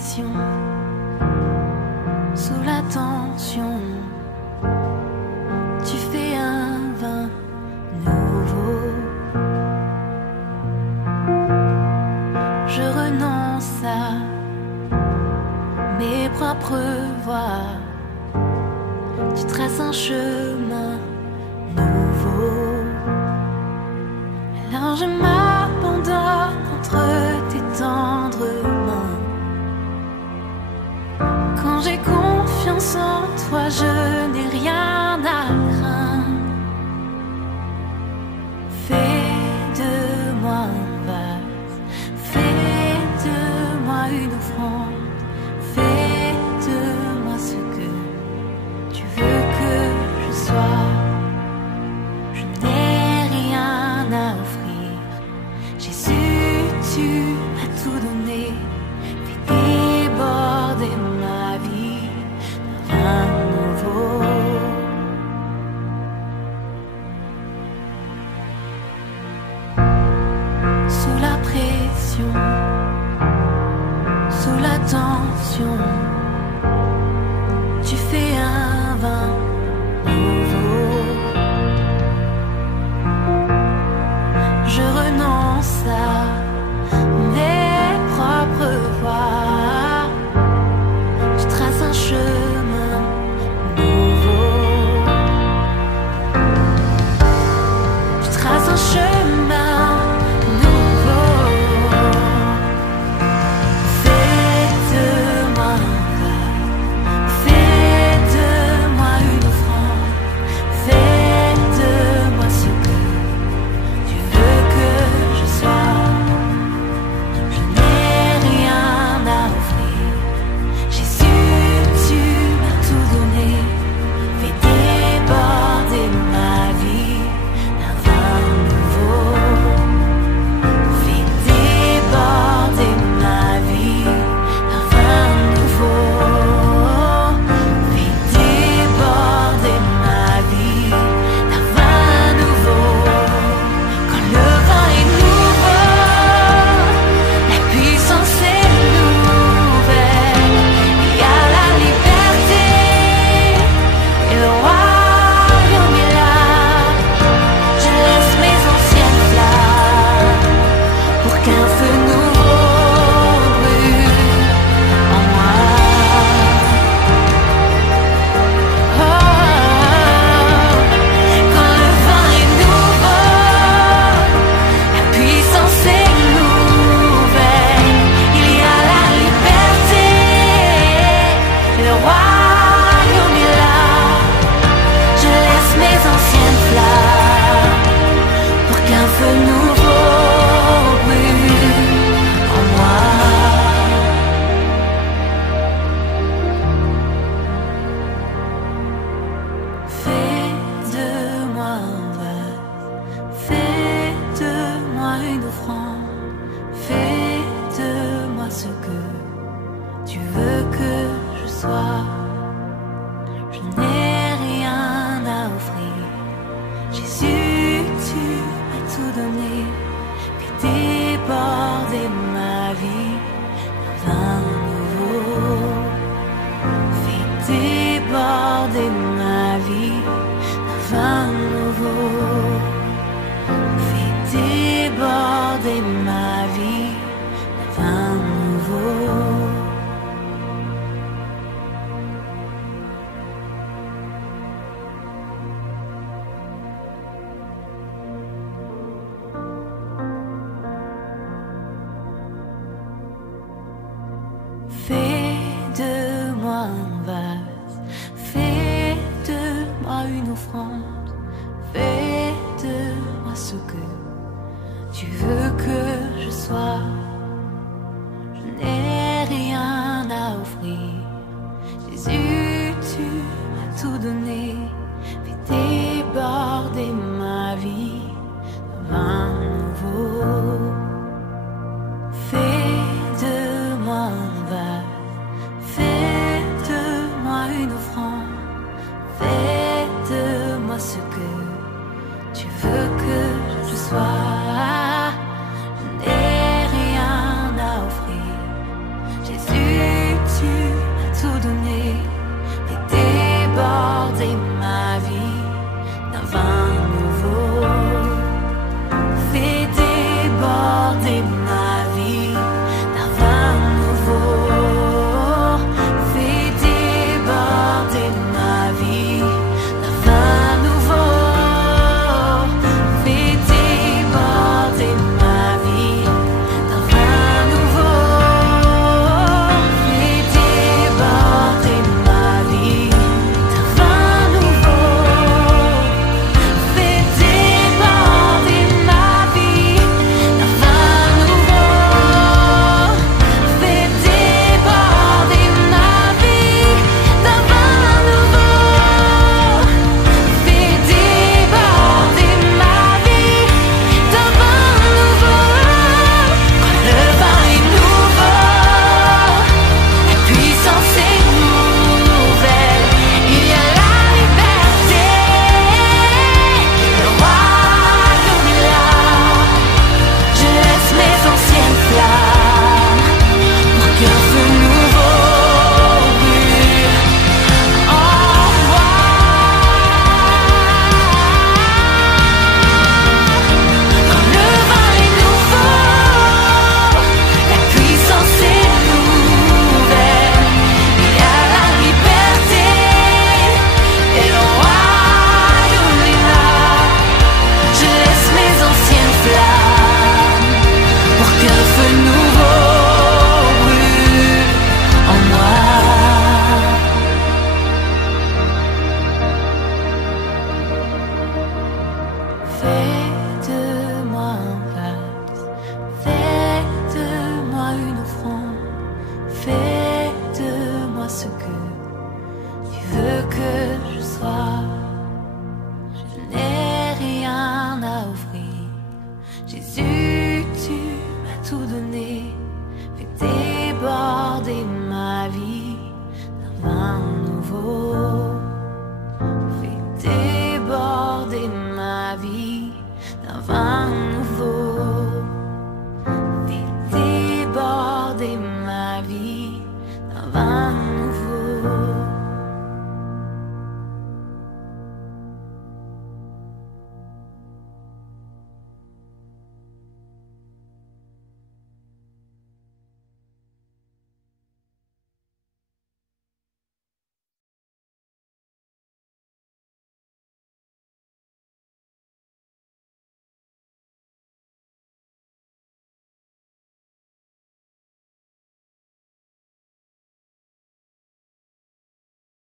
pression, sous la tension, tu fais un vin nouveau. Je renonce à mes propres voies, tu traces un chemin nouveau. Alors je m'abandonne entre tes tendres mains. Quand j'ai confiance en toi, je n'ai rien à craindre. Fais de moi un vase, fais de moi une offrande, fais de moi ce que tu veux que je sois. Je n'ai rien à offrir, Jésus, tu m'as tout donné. Fais déborder ma vie d'un vin nouveau. Sous la pression, sous la tension, tu fais un vin nouveau. Je renonce à mes propres voies, tu traces un chemin nouveau. Tu traces un chemin nouveau. Fais de moi un vase, fais de moi une offrande, fais de moi ce que tu veux que je sois. Je n'ai rien à offrir, Jésus, tu m'as tout donné. Fais déborder ma vie d'un vin nouveau. Fais déborder ma vie d'un vin nouveau. Fais déborder ma vie d'un vin nouveau. Quand le vin est nouveau, la puissance est nouvelle. Il y a la liberté et le royaume est là. Je laisse mes anciennes flammes pour qu'un feu nouveau brûle en moi. Oh, quand le vin est nouveau, la puissance est nouvelle. Il y a la liberté et le royaume est là. Je laisse mes anciennes flammes pour qu'un feu nouveau brûle en moi. Fais de moi un vase, fais de moi une offrande, fais de moi ce que tu veux que je sois. Je n'ai rien à offrir, Jésus, tu m'as tout donné. Fais déborder ma vie d'un vin nouveau. Fais déborder ma vie d'un vin nouveau. Fais déborder ma vie d'un vin nouveau. Fais de moi un vase, fais de moi une offrande, fais de moi ce que tu veux que je sois. Je n'ai rien à offrir, Jésus, tu m'as tout donné. Fais déborder ma vie d'un vin nouveau. Fais de moi un vase, fais de moi une offrande, fais de moi ce que tu veux que je sois. Je n'ai rien ce que